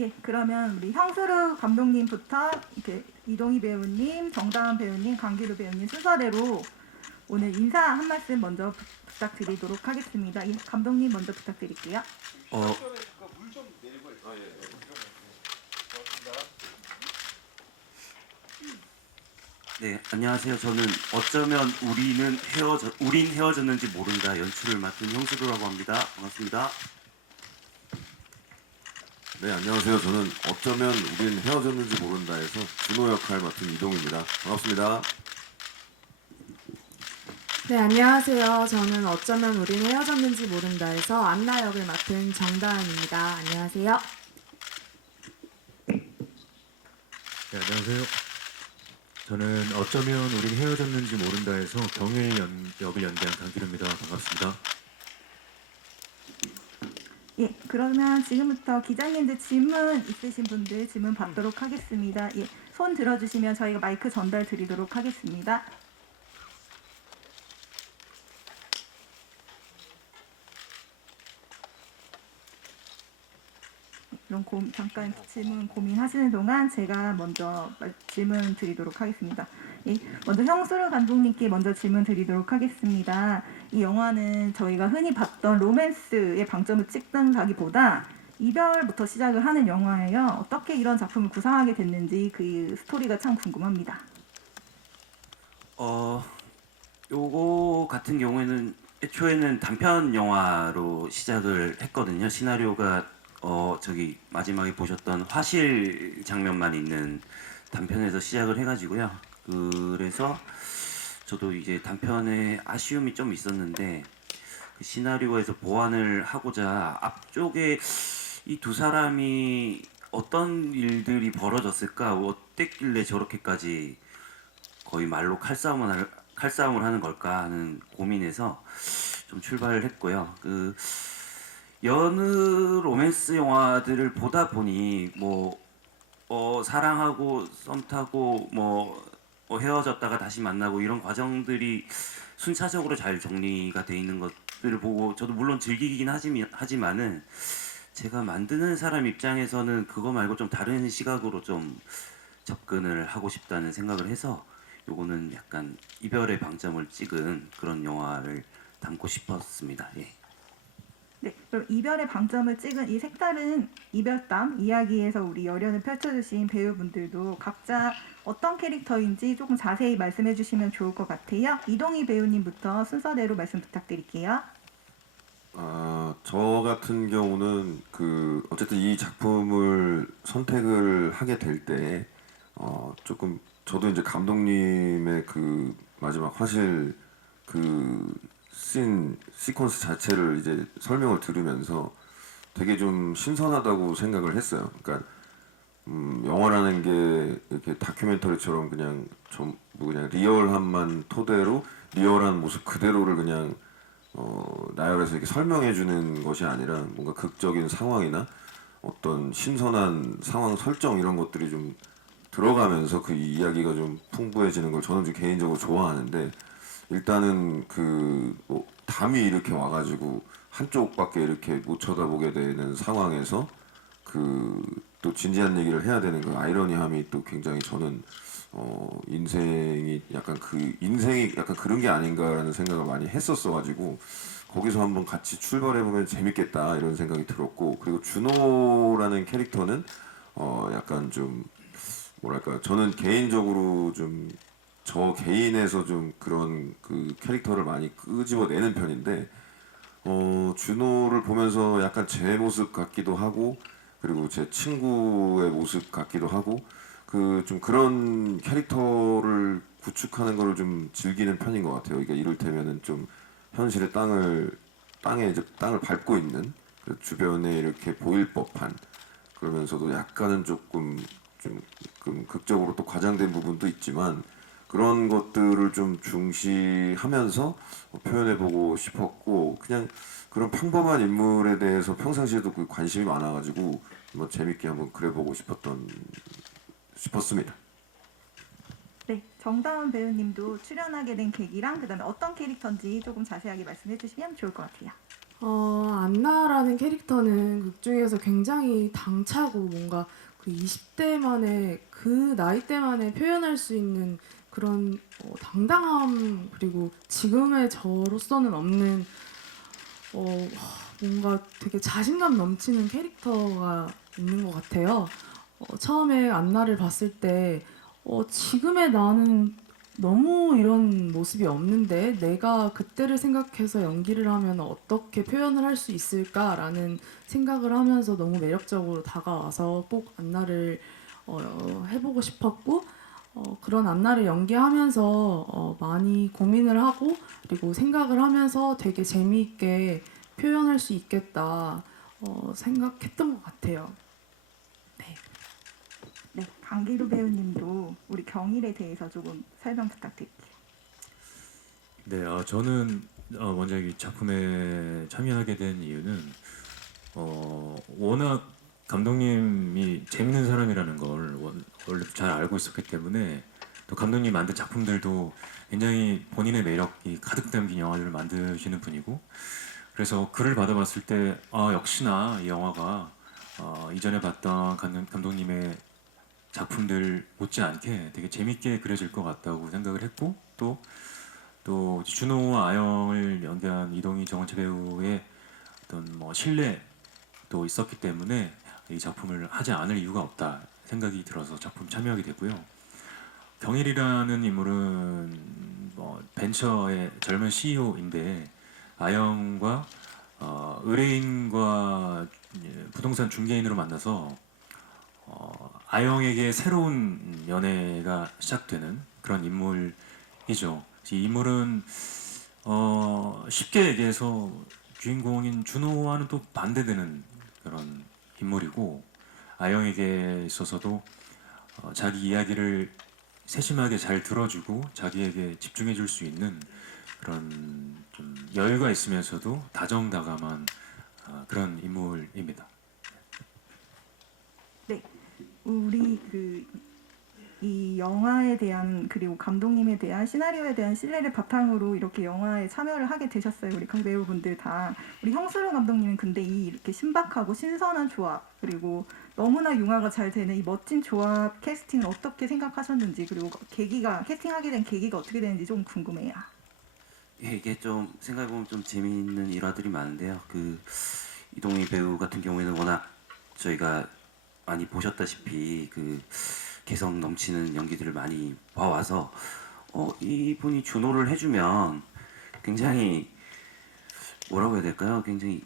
예, 그러면 우리 형수르 감독님부터 이렇게 이동희 배우님, 정다은 배우님, 강기루 배우님 순서대로 오늘 인사 한 말씀 먼저 부탁드리도록 하겠습니다. 예, 감독님 먼저 부탁드릴게요. 네, 안녕하세요. 저는 어쩌면 우린 헤어졌는지 모른다 연출을 맡은 형수로라고 합니다. 반갑습니다. 네, 안녕하세요. 저는 어쩌면 우린 헤어졌는지 모른다에서 준호 역할 맡은 이동입니다. 반갑습니다. 네, 안녕하세요. 저는 어쩌면 우린 헤어졌는지 모른다에서 안나 역을 맡은 정다은입니다. 안녕하세요. 네, 안녕하세요. 저는 어쩌면 우린 헤어졌는지 모른다에서 경일 역을 연기한 강기루입니다. 반갑습니다. 예, 그러면 지금부터 기자님들 질문 있으신 분들 질문 받도록 하겠습니다. 예, 손 들어주시면 저희가 마이크 전달 드리도록 하겠습니다. 그럼 잠깐 질문 고민하시는 동안 제가 먼저 질문 드리도록 하겠습니다. 예, 먼저 형수르 감독님께 먼저 질문 드리도록 하겠습니다. 이 영화는 저희가 흔히 봤던 로맨스의 방점을 찍는다기보다 이별부터 시작을 하는 영화예요. 어떻게 이런 작품을 구상하게 됐는지 그 스토리가 참 궁금합니다. 요거 같은 경우에는 애초에는 단편 영화로 시작을 했거든요. 시나리오가 저기 마지막에 보셨던 화실 장면만 있는 단편에서 시작을 해가지고요. 그래서 저도 이제 단편에 아쉬움이 좀 있었는데 그 시나리오에서 보완을 하고자 앞쪽에 이 두 사람이 어떤 일들이 벌어졌을까, 어땠길래 저렇게까지 거의 말로 칼싸움을 하는 걸까 하는 고민에서 좀 출발을 했고요. 그 여느 로맨스 영화들을 보다 보니 사랑하고 썸 타고 헤어졌다가 다시 만나고 이런 과정들이 순차적으로 잘 정리가 돼 있는 것들을 보고 저도 물론 즐기긴 하지만은 제가 만드는 사람 입장에서는 그거 말고 좀 다른 시각으로 좀 접근을 하고 싶다는 생각을 해서 요거는 약간 이별의 방점을 찍은 그런 영화를 담고 싶었습니다. 예. 네, 그럼 이별의 방점을 찍은 이 색다른 이별담 이야기에서 우리 열연을 펼쳐주신 배우분들도 각자 어떤 캐릭터인지 조금 자세히 말씀해 주시면 좋을 것 같아요. 이동희 배우님부터 순서대로 말씀 부탁드릴게요. 저 같은 경우는 어쨌든 이 작품을 선택을 하게 될 때 조금 저도 이제 감독님의 그 마지막 화실 그 시퀀스 자체를 이제 설명을 들으면서 되게 좀 신선하다고 생각을 했어요. 그러니까 영화라는 게 이렇게 다큐멘터리처럼 그냥 그냥 리얼함만 토대로 리얼한 모습 그대로를 그냥 나열해서 이렇게 설명해 주는 것이 아니라 뭔가 극적인 상황이나 어떤 신선한 상황 설정 이런 것들이 좀 들어가면서 그 이야기가 좀 풍부해지는 걸 저는 좀 개인적으로 좋아하는데, 일단은 담이 이렇게 와가지고 한쪽밖에 이렇게 못 쳐다보게 되는 상황에서 또 진지한 얘기를 해야 되는 그 아이러니함이 또 굉장히 저는 인생이 약간 그런 게 아닌가라는 생각을 많이 했었어가지고 거기서 한번 같이 출발해보면 재밌겠다 이런 생각이 들었고, 그리고 준호라는 캐릭터는 약간 좀 뭐랄까, 저는 개인적으로 좀 저 개인에서 좀 그런 그 캐릭터를 많이 끄집어내는 편인데, 준호를 보면서 약간 제 모습 같기도 하고 그리고 제 친구의 모습 같기도 하고 좀 그런 캐릭터를 구축하는 거를 좀 즐기는 편인 것 같아요. 그러니까 이를테면은 좀 현실의 땅에 이제 땅을 밟고 있는 주변에 이렇게 보일 법한, 그러면서도 약간은 조금 극적으로 또 과장된 부분도 있지만 그런 것들을 좀 중시하면서 표현해보고 싶었고, 그냥 그런 평범한 인물에 대해서 평상시에도 관심이 많아가지고 재밌게 한번 그려보고 싶었습니다. 네, 정다은 배우님도 출연하게 된 계기랑 그다음에 어떤 캐릭터인지 조금 자세하게 말씀해 주시면 좋을 것 같아요. 안나라는 캐릭터는 극 중에서 굉장히 당차고 뭔가 그 20대만의 그 나이대만에 표현할 수 있는 그런 당당함, 그리고 지금의 저로서는 없는 뭔가 되게 자신감 넘치는 캐릭터가 있는 것 같아요. 처음에 안나를 봤을 때 지금의 나는 너무 이런 모습이 없는데 내가 그때를 생각해서 연기를 하면 어떻게 표현을 할 수 있을까라는 생각을 하면서 너무 매력적으로 다가와서 꼭 안나를 해보고 싶었고, 그런 안나를 연기하면서 많이 고민을 하고 그리고 생각을 하면서 되게 재미있게 표현할 수 있겠다 생각했던 것 같아요. 네. 네, 강기루 배우님도 우리 경일에 대해서 조금 설명 부탁드릴게요. 네, 저는 먼저 이 작품에 참여하게 된 이유는 워낙 감독님이 재밌는 사람이라는 걸 원래 잘 알고 있었기 때문에, 또 감독님 만든 작품들도 굉장히 본인의 매력이 가득 담긴 영화들을 만드시는 분이고, 그래서 글을 받아봤을 때 역시나 이 영화가 이전에 봤던 감독님의 작품들 못지않게 되게 재밌게 그려질 것 같다고 생각을 했고, 또 준호와 아영을 연기한 이동희 정원채 배우의 어떤 신뢰도 있었기 때문에 이 작품을 하지 않을 이유가 없다 생각이 들어서 작품 참여하게 되고요. 경일이라는 인물은 벤처의 젊은 CEO인데, 아영과 의뢰인과 부동산 중개인으로 만나서 아영에게 새로운 연애가 시작되는 그런 인물이죠. 이 인물은 쉽게 얘기해서 주인공인 준호와는 또 반대되는 그런 인물이고, 아영에게 있어서도 자기 이야기를 세심하게 잘 들어주고 자기에게 집중해 줄 수 있는 그런 좀 여유가 있으면서도 다정다감한 그런 인물입니다. 네, 우리 이 영화에 대한 그리고 감독님에 대한 시나리오에 대한 신뢰를 바탕으로 이렇게 영화에 참여를 하게 되셨어요. 우리 각 배우분들 다. 우리 형수로 감독님은 근데 이 이렇게 신박하고 신선한 조합 그리고 너무나 융화가 잘 되는 이 멋진 조합 캐스팅을 어떻게 생각하셨는지, 그리고 계기가 캐스팅하게 된 계기가 어떻게 되는지 좀 궁금해요. 예, 이게 좀 생각해보면 좀 재미있는 일화들이 많은데요. 이동희 배우 같은 경우에는 워낙 저희가 많이 보셨다시피 개성 넘치는 연기들을 많이 봐와서 이분이 준호를 해주면 굉장히 뭐라고 해야 될까요? 굉장히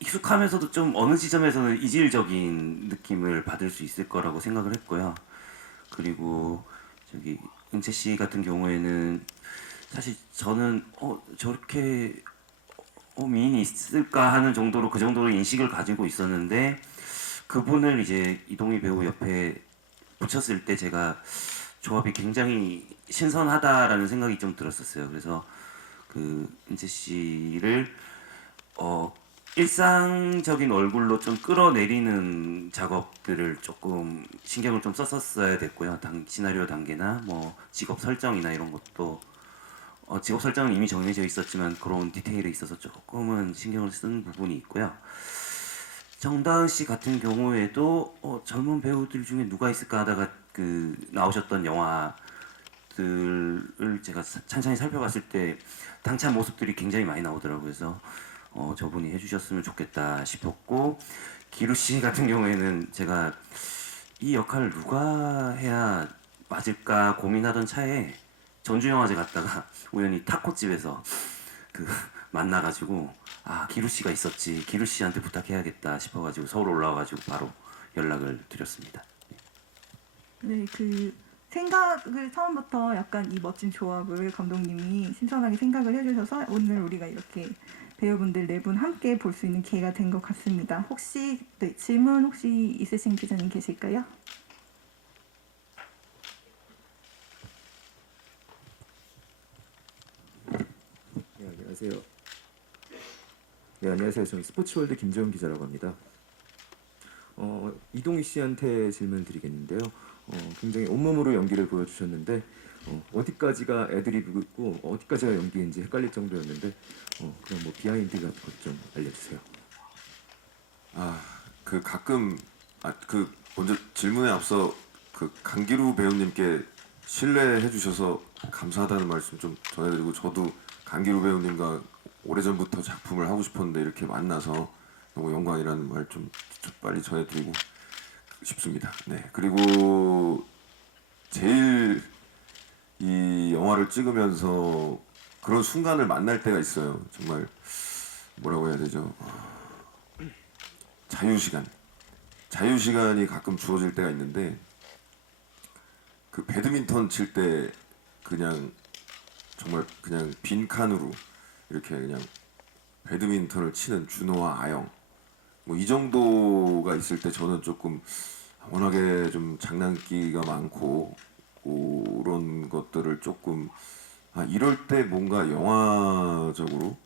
익숙하면서도 좀 어느 지점에서는 이질적인 느낌을 받을 수 있을 거라고 생각을 했고요. 그리고 은채 씨 같은 경우에는 사실 저는 저렇게 미인이 있을까 하는 정도로 그 정도로 인식을 가지고 있었는데, 그분을 이제 이동희 배우 옆에 붙였을 때 제가 조합이 굉장히 신선하다라는 생각이 좀 들었었어요. 그래서 은채 씨를 일상적인 얼굴로 좀 끌어내리는 작업들을 조금 신경을 좀 썼었어야 됐고요. 시나리오 단계나 뭐 직업 설정이나 이런 것도 직업 설정은 이미 정해져 있었지만 그런 디테일에 있어서 조금은 신경을 쓴 부분이 있고요. 정다은 씨 같은 경우에도 젊은 배우들 중에 누가 있을까 하다가 나오셨던 영화들을 제가 찬찬히 살펴봤을 때 당찬 모습들이 굉장히 많이 나오더라고요. 그래서 저분이 해주셨으면 좋겠다 싶었고, 기루 씨 같은 경우에는 제가 이 역할을 누가 해야 맞을까 고민하던 차에 전주영화제 갔다가 우연히 타코집에서 만나가지고 기루 씨가 있었지, 기루 씨한테 부탁해야겠다 싶어가지고 서울 올라와가지고 바로 연락을 드렸습니다. 네, 생각을 처음부터 약간 이 멋진 조합을 감독님이 신선하게 생각을 해주셔서 오늘 우리가 이렇게 배우분들 네 분 함께 볼 수 있는 기회가 된 것 같습니다. 혹시 질문 혹시 있으신 기자님 계실까요? 네, 안녕하세요. 네, 안녕하세요. 저는 스포츠월드 김재훈 기자라고 합니다. 이동희 씨한테 질문 드리겠는데요. 굉장히 온몸으로 연기를 보여주셨는데 어디까지가 애드리브고 어디까지가 연기인지 헷갈릴 정도였는데 그럼 뭐 비하인드 같은 것 좀 알려주세요. 그 가끔 그 먼저 질문에 앞서 그 강기루 배우님께 신뢰해 주셔서 감사하다는 말씀 좀 전해드리고, 저도 강기루 배우님과 오래전부터 작품을 하고 싶었는데 이렇게 만나서 너무 영광이라는 말 좀 빨리 전해드리고 싶습니다. 네, 그리고 제일 이 영화를 찍으면서 그런 순간을 만날 때가 있어요. 정말 뭐라고 해야 되죠? 자유시간이 가끔 주어질 때가 있는데, 그 배드민턴 칠 때 그냥 정말 그냥 빈칸으로 이렇게 그냥 배드민턴을 치는 준호와 아영, 뭐 이 정도가 있을 때 저는 조금 워낙에 좀 장난기가 많고 그런 것들을 조금 이럴 때 뭔가 영화적으로,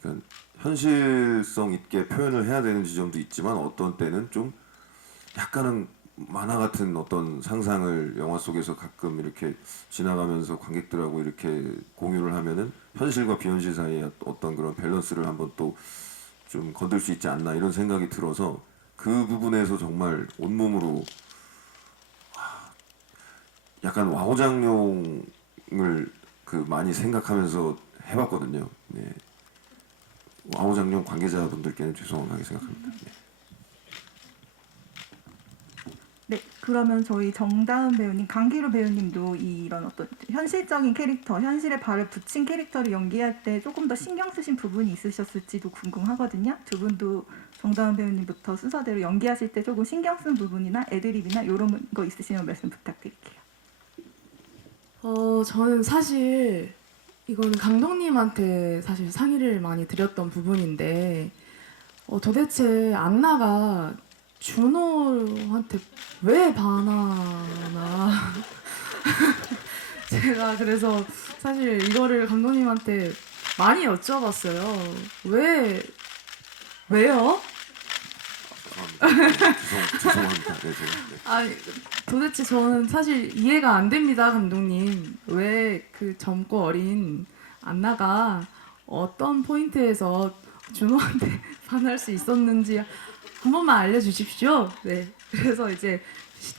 그러니까 현실성 있게 표현을 해야 되는 지점도 있지만 어떤 때는 좀 약간은 만화 같은 어떤 상상을 영화 속에서 가끔 이렇게 지나가면서 관객들하고 이렇게 공유를 하면은 현실과 비현실 사이에 어떤 그런 밸런스를 한번 또 좀 건들 수 있지 않나, 이런 생각이 들어서 그 부분에서 정말 온몸으로 약간 와우장룡을 그 많이 생각하면서 해봤거든요. 네. 와우장룡 관계자분들께는 죄송하게 생각합니다. 네. 네, 그러면 저희 정다은 배우님, 강기루 배우님도 이런 어떤 현실적인 캐릭터, 현실에 발을 붙인 캐릭터를 연기할 때 조금 더 신경 쓰신 부분이 있으셨을지도 궁금하거든요. 두 분도 정다은 배우님부터 순서대로 연기하실 때 조금 신경 쓴 부분이나 애드립이나 이런 거 있으시면 말씀 부탁드릴게요. 저는 사실 이거는 감독님한테 사실 상의를 많이 드렸던 부분인데 도대체 안나가 준호한테 왜 반하나 제가 그래서 사실 이거를 감독님한테 많이 여쭤봤어요. 왜요? 죄송합니다. 네, 제가. 네. 아니 도대체 저는 사실 이해가 안 됩니다, 감독님. 왜 그 젊고 어린 안나가 어떤 포인트에서 준호한테 반할 수 있었는지 한 번만 알려주십시오. 네. 그래서 이제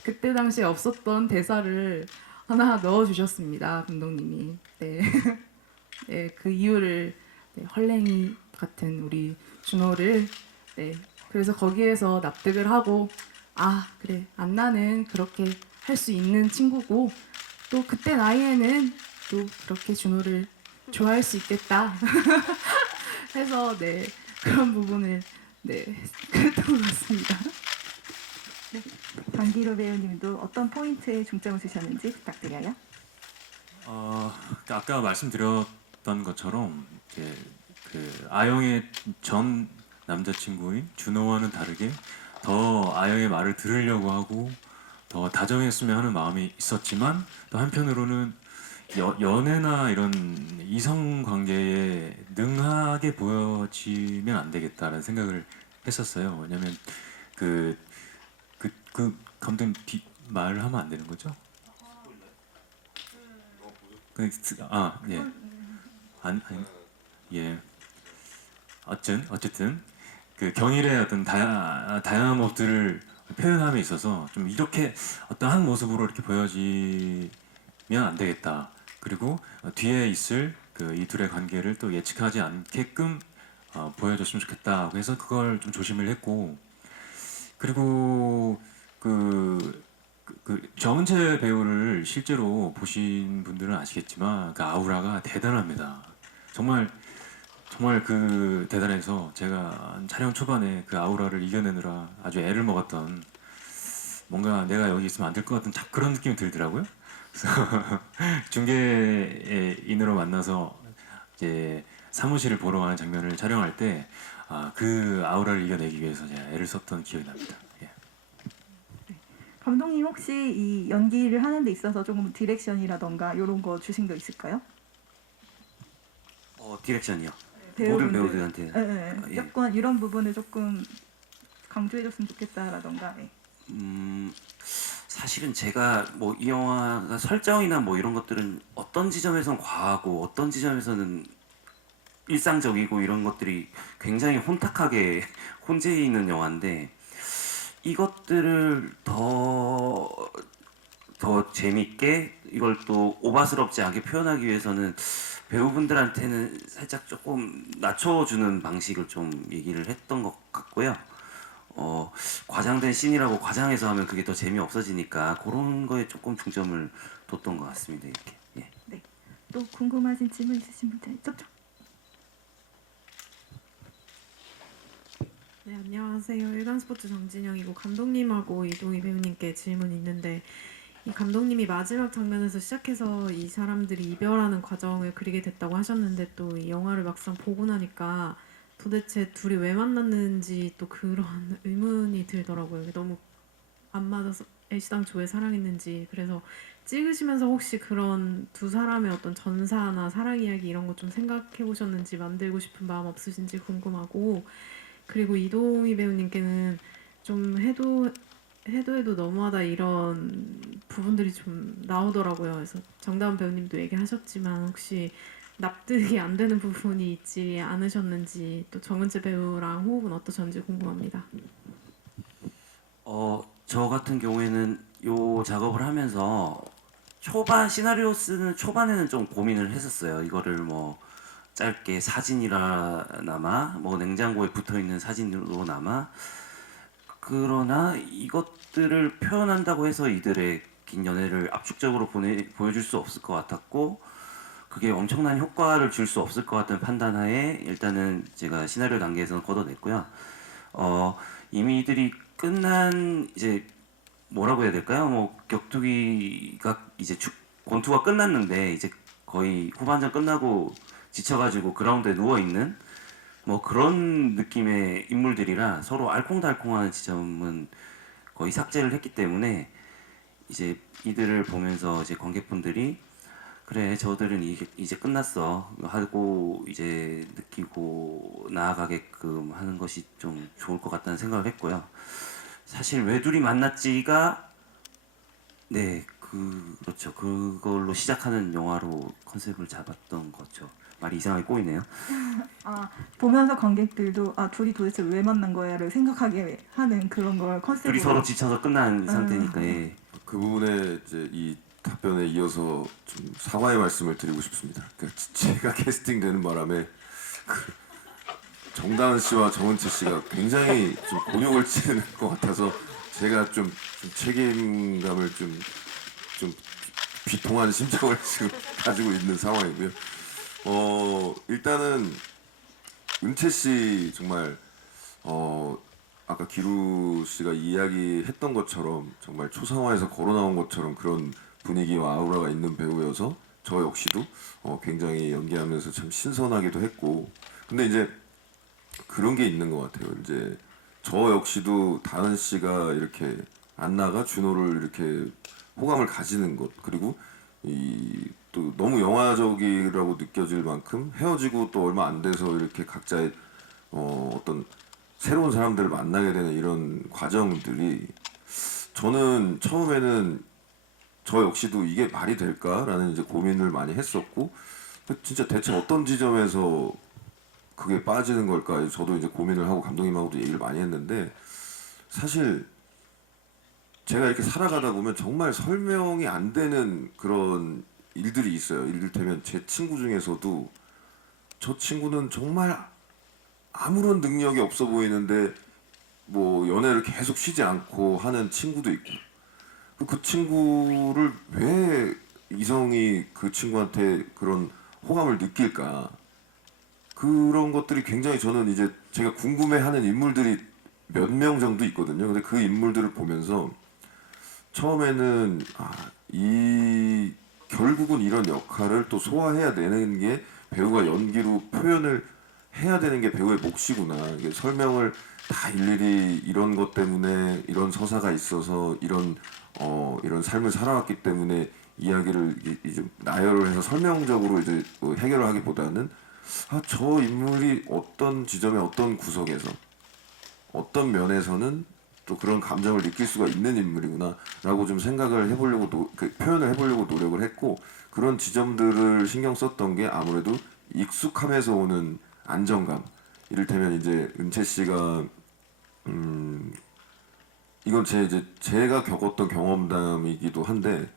그때 당시에 없었던 대사를 하나 넣어주셨습니다, 감독님이. 네. 네, 그 이유를 헐랭이 같은 우리 준호를 그래서 거기에서 납득을 하고 그래 안나는 그렇게 할 수 있는 친구고 또 그때 나이에는 또 그렇게 준호를 좋아할 수 있겠다 해서 그런 부분을 그랬던 것 같습니다. 강기루 배우님도 어떤 포인트에 중점을 두셨는지 부탁드려요. 아까 말씀드렸던 것처럼 이제 그 아영의 전 남자친구인 준호와는 다르게 더 아영의 말을 들으려고 하고 더 다정했으면 하는 마음이 있었지만 또 한편으로는 연애나 이런 이성 관계에 능하게 보여지면 안 되겠다라는 생각을 했었어요. 왜냐면 그 감독님 말을 하면 안 되는 거죠? 예. 예. 어쨌든 그 경일의 어떤 다양한 모습들을 표현함에 있어서 좀 이렇게 어떤 한 모습으로 이렇게 보여지면 안 되겠다. 그리고 뒤에 있을 그 이 둘의 관계를 또 예측하지 않게끔 보여줬으면 좋겠다. 그래서 그걸 좀 조심을 했고, 그리고 그 정은채 배우를 실제로 보신 분들은 아시겠지만 그 아우라가 대단합니다. 정말 그 대단해서 제가 촬영 초반에 그 아우라를 이겨내느라 아주 애를 먹었던, 뭔가 내가 여기 있으면 안 될 것 같은 그런 느낌이 들더라고요. 그래서 중개인으로 만나서 이제 사무실을 보러 가는 장면을 촬영할 때 그 아우라를 이겨내기 위해서 제가 애를 썼던 기억이 납니다. 예. 감독님 혹시 이 연기를 하는 데 있어서 조금 디렉션이라던가 이런 거 주신 거 있을까요? 디렉션이요. 배우분들. 모든 배우들한테. 예. 약간 이런 부분을 조금 강조해줬으면 좋겠다라던가. 사실은 제가 뭐 이 영화가 설정이나 뭐 이런 것들은 어떤 지점에선 과하고 어떤 지점에서는 일상적이고 이런 것들이 굉장히 혼탁하게 혼재해 있는 영화인데 이것들을 더 재밌게 이걸 또 오바스럽지 않게 표현하기 위해서는 배우분들한테는 살짝 조금 낮춰주는 방식을 좀 얘기를 했던 것 같고요. 과장된 씬이라고 과장해서 하면 그게 더 재미없어지니까 그런 거에 조금 중점을 뒀던 것 같습니다. 이렇게. 예. 네. 또 궁금하신 질문 있으신 분들 있죠? 네, 안녕하세요. 일간스포츠 정진영이고 감독님하고 이동희 배우님께 질문 있는데 이 감독님이 마지막 장면에서 시작해서 이 사람들이 이별하는 과정을 그리게 됐다고 하셨는데 또 이 영화를 막상 보고 나니까 도대체 둘이 왜 만났는지 또 그런 의문이 들더라고요. 너무 안 맞아서 애시당초에 사랑했는지. 그래서 찍으시면서 혹시 그런 두 사람의 어떤 전사나 사랑 이야기 이런 거 좀 생각해 보셨는지 만들고 싶은 마음 없으신지 궁금하고, 그리고 이동희 배우님께는 좀 해도 너무하다 이런 부분들이 좀 나오더라고요. 그래서 정다운 배우님도 얘기하셨지만 혹시 납득이 안 되는 부분이 있지 않으셨는지, 또 정은재 배우랑 호흡은 어떠셨는지 궁금합니다. 저 같은 경우에는 요 작업을 하면서 초반 시나리오 쓰는 초반에는 좀 고민을 했었어요. 이거를 뭐 짧게 사진이라나마 뭐 냉장고에 붙어 있는 사진으로나마, 그러나 이것들을 표현한다고 해서 이들의 긴 연애를 압축적으로 보여줄 수 없을 것 같았고, 그게 엄청난 효과를 줄 수 없을 것 같은 판단하에 일단은 제가 시나리오 단계에서는 걷어냈고요. 이미 이들이 끝난, 이제 뭐라고 해야 될까요? 뭐 격투기가 이제 권투가 끝났는데 이제 거의 후반전 끝나고 지쳐가지고 그라운드에 누워 있는 뭐 그런 느낌의 인물들이라 서로 알콩달콩한 지점은 거의 삭제를 했기 때문에 이제 이들을 보면서 이제 관객분들이 그래 저들은 이제 끝났어 하고 이제 느끼고 나아가게끔 하는 것이 좀 좋을 것 같다는 생각을 했고요. 사실 왜 둘이 만났지가 네 그렇죠. 그걸로 시작하는 영화로 컨셉을 잡았던 거죠. 말이 이상하게 꼬이네요. 보면서 관객들도 둘이 도대체 왜 만난 거야를 생각하게 하는 그런 걸 컨셉으로. 둘이 서로 지쳐서 끝난 상태니까. 예. 그 부분에 이제 이 답변에 이어서 좀 사과의 말씀을 드리고 싶습니다. 그러니까 제가 캐스팅되는 바람에 그 정다은 씨와 정은채 씨가 굉장히 좀 곤욕을 치르는 것 같아서 제가 좀 책임감을 좀 비통한 심정을 지금 가지고 있는 상황이고요. 일단은 은채 씨 정말 아까 기루 씨가 이야기했던 것처럼 정말 초상화에서 걸어 나온 것처럼 그런 분위기와 아우라가 있는 배우여서 저 역시도 굉장히 연기하면서 참 신선하기도 했고, 근데 이제 그런 게 있는 것 같아요. 이제 저 역시도 다은 씨가 이렇게 안나가 준호를 이렇게 호감을 가지는 것, 그리고 이 또 너무 영화적이라고 느껴질 만큼 헤어지고 또 얼마 안 돼서 이렇게 각자의 어떤 새로운 사람들을 만나게 되는 이런 과정들이 저는 처음에는 저 역시도 이게 말이 될까라는 이제 고민을 많이 했었고, 진짜 대체 어떤 지점에서 그게 빠지는 걸까 저도 이제 고민을 하고 감독님하고도 얘기를 많이 했는데, 사실 제가 이렇게 살아가다 보면 정말 설명이 안 되는 그런 일들이 있어요. 이를테면 제 친구 중에서도 저 친구는 정말 아무런 능력이 없어 보이는데 뭐 연애를 계속 쉬지 않고 하는 친구도 있고, 그 친구를 왜 이성이 그 친구한테 그런 호감을 느낄까, 그런 것들이 굉장히 저는 이제 제가 궁금해하는 인물들이 몇 명 정도 있거든요. 근데 그 인물들을 보면서 처음에는 이 결국은 이런 역할을 또 소화해야 되는 게 배우가 연기로 표현을 해야 되는 게 배우의 몫이구나. 이게 설명을 다 일일이 이런 것 때문에 이런 서사가 있어서 이런 삶을 살아왔기 때문에 이야기를 이제 나열을 해서 설명적으로 이제 해결을 하기보다는 저 인물이 어떤 지점에 어떤 구석에서 어떤 면에서는 또 그런 감정을 느낄 수가 있는 인물이구나라고 좀 생각을 해보려고 표현을 해보려고 노력을 했고 그런 지점들을 신경 썼던 게 아무래도 익숙함에서 오는 안정감. 이를테면 이제 은채 씨가 이건 제가 겪었던 경험담이기도 한데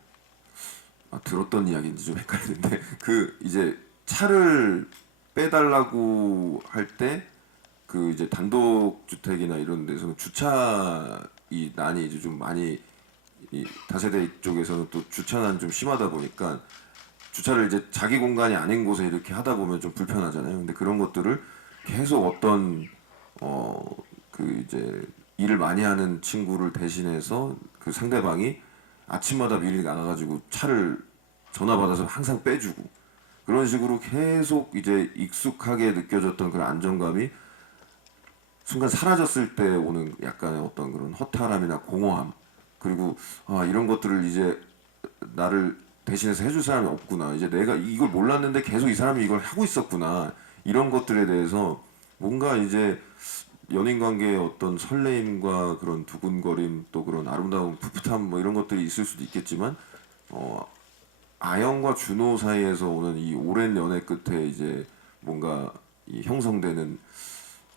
들었던 이야기인지 좀 헷갈리는데 그 이제 차를 빼달라고 할 때 그 이제 단독 주택이나 이런 데서는 주차이 난이 이제 좀 많이 이 다세대 쪽에서는 또 주차난 좀 심하다 보니까 주차를 이제 자기 공간이 아닌 곳에 이렇게 하다 보면 좀 불편하잖아요. 근데 그런 것들을 계속 어떤 그 이제 일을 많이 하는 친구를 대신해서 그 상대방이 아침마다 미리 나가가지고 차를 전화 받아서 항상 빼주고 그런 식으로 계속 이제 익숙하게 느껴졌던 그런 안정감이 순간 사라졌을 때 오는 약간의 어떤 그런 허탈함이나 공허함 그리고 이런 것들을 이제 나를 대신해서 해줄 사람이 없구나 이제 내가 이걸 몰랐는데 계속 이 사람이 이걸 하고 있었구나 이런 것들에 대해서 뭔가 이제 연인 관계의 어떤 설레임과 그런 두근거림 또 그런 아름다운 풋풋함 뭐 이런 것들이 있을 수도 있겠지만 아영과 준호 사이에서 오는 이 오랜 연애 끝에 이제 뭔가 이 형성되는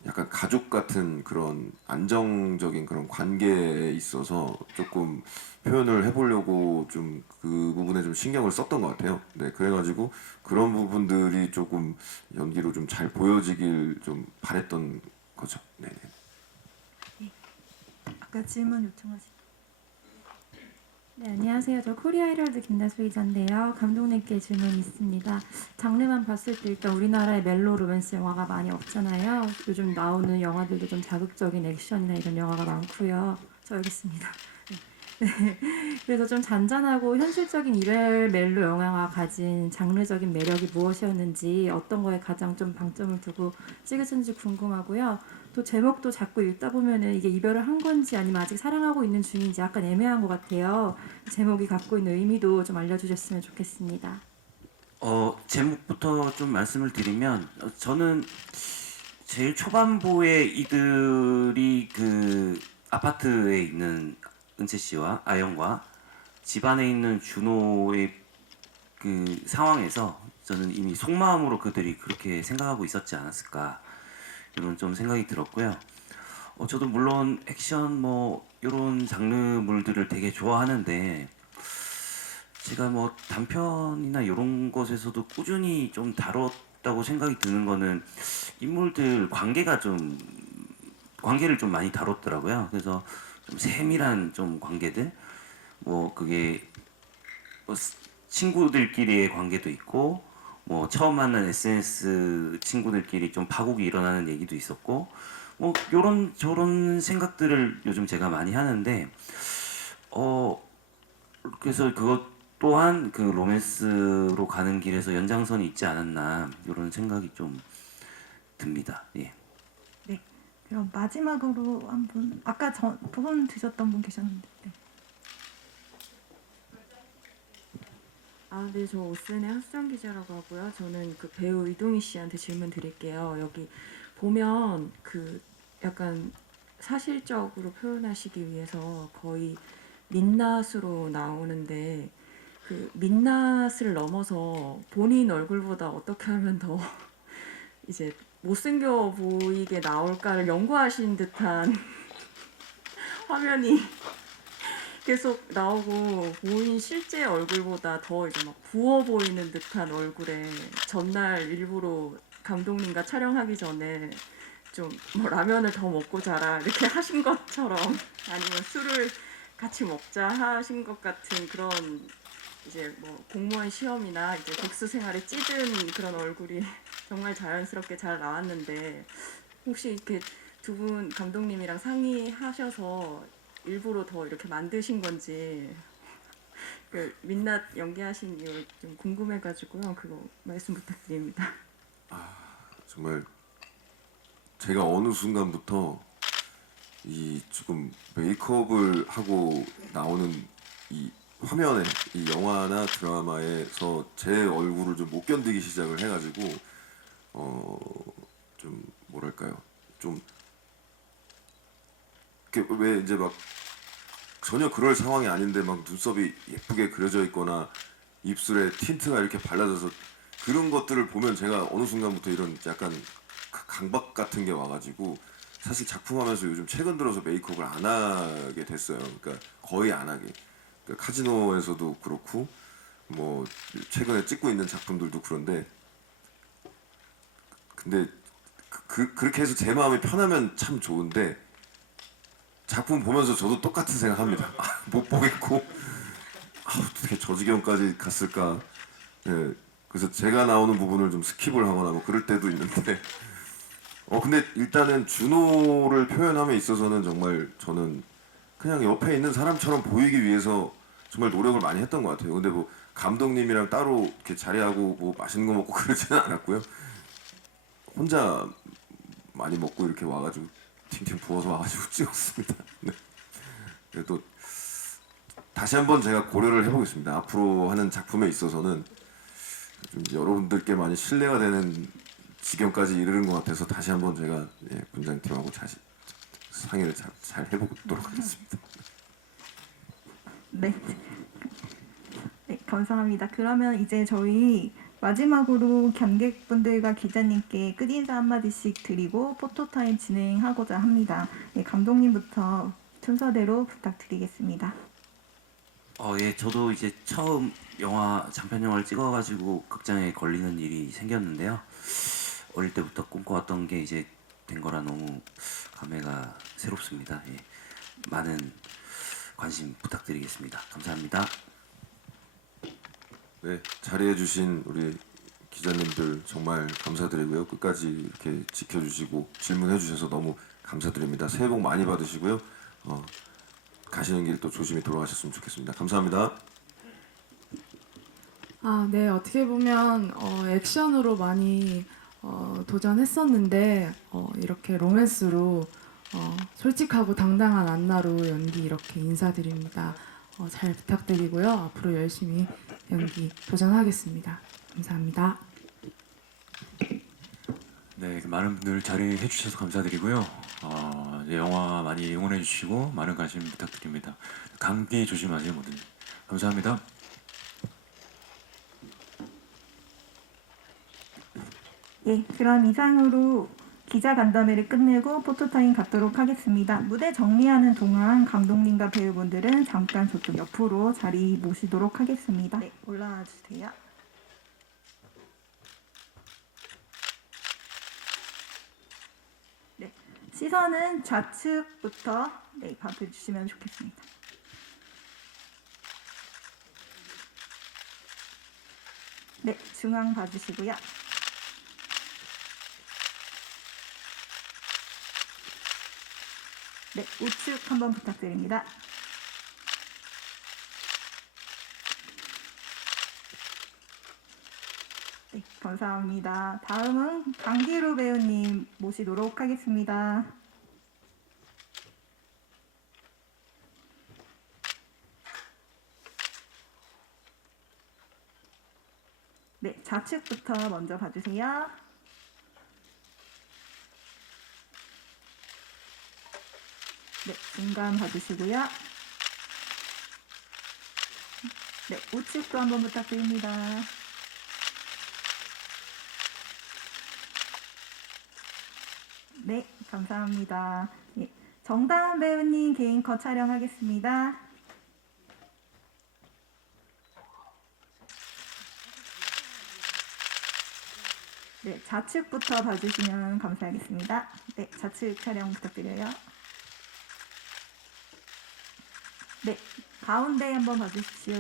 약간 가족 같은 그런 안정적인 그런 관계에 있어서 조금 표현을 해보려고 좀 그 부분에 좀 신경을 썼던 것 같아요. 네, 그래가지고 그런 부분들이 조금 연기로 좀 잘 보여지길 좀 바랬던 거죠. 네. 아까 질문 요청하신. 네, 안녕하세요. 저 코리아 헤럴드 김다수 기자인데요. 감독님께 질문이 있습니다. 장르만 봤을 때 일단 우리나라에 멜로 로맨스 영화가 많이 없잖아요. 요즘 나오는 영화들도 좀 자극적인 액션이나 이런 영화가 많고요. 저 여기 있습니다. 네. 그래서 좀 잔잔하고 현실적인 이별 멜로 영화가 가진 장르적인 매력이 무엇이었는지 어떤 거에 가장 좀 방점을 두고 찍으셨는지 궁금하고요. 또 제목도 자꾸 읽다 보면은 이게 이별을 한 건지 아니면 아직 사랑하고 있는 중인지 약간 애매한 것 같아요. 제목이 갖고 있는 의미도 좀 알려주셨으면 좋겠습니다. 제목부터 좀 말씀을 드리면 저는 제일 초반부에 이들이 그 아파트에 있는 은채 씨와 아영과 집안에 있는 준호의 그 상황에서 저는 이미 속마음으로 그들이 그렇게 생각하고 있었지 않았을까 이런 좀 생각이 들었고요. 저도 물론 액션 뭐 이런 장르물들을 되게 좋아하는데 제가 뭐 단편이나 이런 것에서도 꾸준히 좀 다뤘다고 생각이 드는 거는 인물들 관계를 좀 많이 다뤘더라고요. 그래서 좀 세밀한 좀 관계들 뭐 그게 뭐 친구들끼리의 관계도 있고 뭐 처음 만난 SNS 친구들끼리 좀 파국이 일어나는 얘기도 있었고 뭐 요런 저런 생각들을 요즘 제가 많이 하는데 그래서 그것 또한 그 로맨스로 가는 길에서 연장선이 있지 않았나 이런 생각이 좀 듭니다. 예. 네. 그럼 마지막으로 한 분 아까 돈 드셨던 분 계셨는데. 네. 네, 저 오센의 학생 기자라고 하고요. 저는 그 배우 이동희 씨한테 질문 드릴게요. 여기 보면 그 약간 사실적으로 표현하시기 위해서 거의 민낯으로 나오는데 그 민낯을 넘어서 본인 얼굴보다 어떻게 하면 더 이제 못생겨 보이게 나올까를 연구하신 듯한 화면이 계속 나오고 본인 실제 얼굴보다 더 이제 막 부어 보이는 듯한 얼굴에 전날 일부러 감독님과 촬영하기 전에 좀 뭐 라면을 더 먹고 자라 이렇게 하신 것처럼 아니면 술을 같이 먹자 하신 것 같은 그런 이제 뭐 공무원 시험이나 이제 복수 생활에 찌든 그런 얼굴이 정말 자연스럽게 잘 나왔는데 혹시 이렇게 두 분 감독님이랑 상의하셔서 일부러 더 이렇게 만드신 건지 그 민낯 연기하신 이유 좀 궁금해가지고요. 그거 말씀 부탁드립니다. 정말 제가 어느 순간부터 이 조금 메이크업을 하고 나오는 이 화면에 이 영화나 드라마에서 제 얼굴을 좀 못 견디기 시작을 해가지고 좀 뭐랄까요 좀 왜 이제 막 전혀 그럴 상황이 아닌데 막 눈썹이 예쁘게 그려져 있거나 입술에 틴트가 이렇게 발라져서 그런 것들을 보면 제가 어느 순간부터 이런 약간 강박 같은 게 와가지고 사실 작품하면서 요즘 최근 들어서 메이크업을 안 하게 됐어요. 그러니까 거의 안 하게. 그러니까 카지노에서도 그렇고 뭐 최근에 찍고 있는 작품들도 그런데 근데 그렇게 해서 제 마음이 편하면 참 좋은데 작품 보면서 저도 똑같은 생각합니다. 못 보겠고 어떻게 저 지경까지 갔을까. 예, 그래서 제가 나오는 부분을 좀 스킵을 하거나 뭐 그럴 때도 있는데 근데 일단은 준호를 표현함에 있어서는 정말 저는 그냥 옆에 있는 사람처럼 보이기 위해서 정말 노력을 많이 했던 것 같아요. 근데 뭐 감독님이랑 따로 이렇게 자리하고 뭐 맛있는 거 먹고 그러지는 않았고요. 혼자 많이 먹고 이렇게 와가지고 팅팅 부어서 와가지고 찍었습니다. 네. 그래도 다시 한번 제가 고려를 해보겠습니다. 앞으로 하는 작품에 있어서는 좀 여러분들께 많이 신뢰가 되는 지경까지 이르는 것 같아서 다시 한번 제가 분장팀하고 다시 상의를 잘 해보도록 하겠습니다. 네. 네, 감사합니다. 그러면 이제 저희 마지막으로 관객분들과 기자님께 끝인사 한마디씩 드리고 포토타임 진행하고자 합니다. 네, 감독님부터 순서대로 부탁드리겠습니다. 예, 저도 이제 처음 장편 영화를 찍어가지고 극장에 걸리는 일이 생겼는데요. 어릴 때부터 꿈꿔왔던 게 이제 된 거라 너무 감회가 새롭습니다. 예, 많은 관심 부탁드리겠습니다. 감사합니다. 네, 자리해주신 우리 기자님들 정말 감사드리고요. 끝까지 이렇게 지켜주시고 질문해주셔서 너무 감사드립니다. 새해 복 많이 받으시고요. 가시는 길 또 조심히 돌아가셨으면 좋겠습니다. 감사합니다. 네, 어떻게 보면 액션으로 많이 도전했었는데 이렇게 로맨스로 솔직하고 당당한 안나로 연기 이렇게 인사드립니다. 잘 부탁드리고요. 앞으로 열심히 연기 도전하겠습니다. 감사합니다. 네, 많은 분들 자리해 주셔서 감사드리고요. 이제 영화 많이 응원해 주시고 많은 관심 부탁드립니다. 감기 조심하세요, 모두. 감사합니다. 예, 그럼 이상으로 기자 간담회를 끝내고 포토타임 갖도록 하겠습니다. 무대 정리하는 동안 감독님과 배우분들은 잠깐 저쪽 옆으로 자리 모시도록 하겠습니다. 네, 올라와 주세요. 네, 시선은 좌측부터 봐주시면 좋겠습니다. 네, 중앙 봐주시고요. 네, 우측 한번 부탁드립니다. 네, 감사합니다. 다음은 강기루 배우님 모시도록 하겠습니다. 네, 좌측부터 먼저 봐주세요. 네, 중간 봐주시고요. 네, 우측도 한번 부탁드립니다. 네, 감사합니다. 예, 정다은 배우님 개인 컷 촬영하겠습니다. 네, 좌측부터 봐주시면 감사하겠습니다. 네, 좌측 촬영 부탁드려요. 네, 가운데 한번 봐주십시오.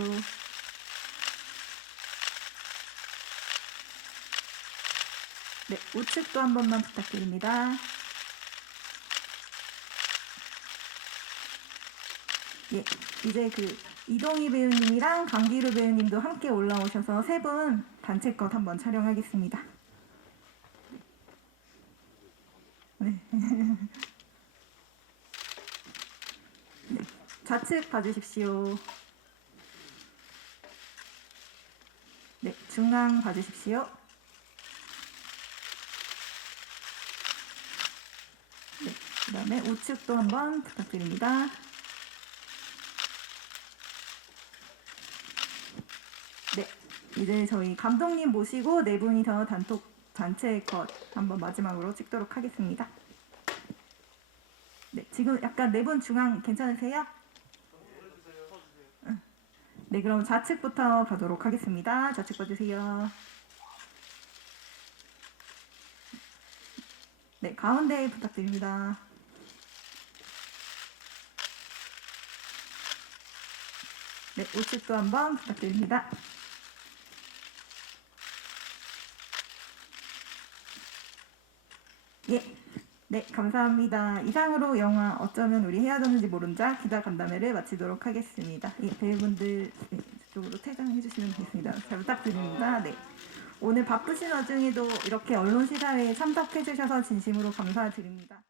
네, 우측도 한 번만 부탁드립니다. 예, 이제 이동희 배우님이랑 강기루 배우님도 함께 올라오셔서 세 분 단체 컷 한번 촬영하겠습니다. 네. 네, 좌측 봐주십시오. 네, 중앙 봐주십시오. 네, 그다음 그다음에 우측도 한번 부탁드립니다. 네, 이제 저희 감독님 모시고 네 분이서 단체 컷 한번 마지막으로 찍도록 하겠습니다. 네, 지금 약간 네 분 중앙 괜찮으세요? 응. 네, 그럼 좌측부터 가도록 하겠습니다. 좌측 봐주세요. 네, 가운데 부탁드립니다. 네, 우측도 한번 부탁드립니다. 예, 네, 감사합니다. 이상으로 영화 어쩌면 우리 헤어졌는지 모른 자 기자 간담회를 마치도록 하겠습니다. 예, 배우분들 네, 이쪽으로 퇴장해 주시면 되겠습니다. 잘 부탁드립니다. 네, 오늘 바쁘신 와중에도 이렇게 언론 시사회에 참석해 주셔서 진심으로 감사드립니다.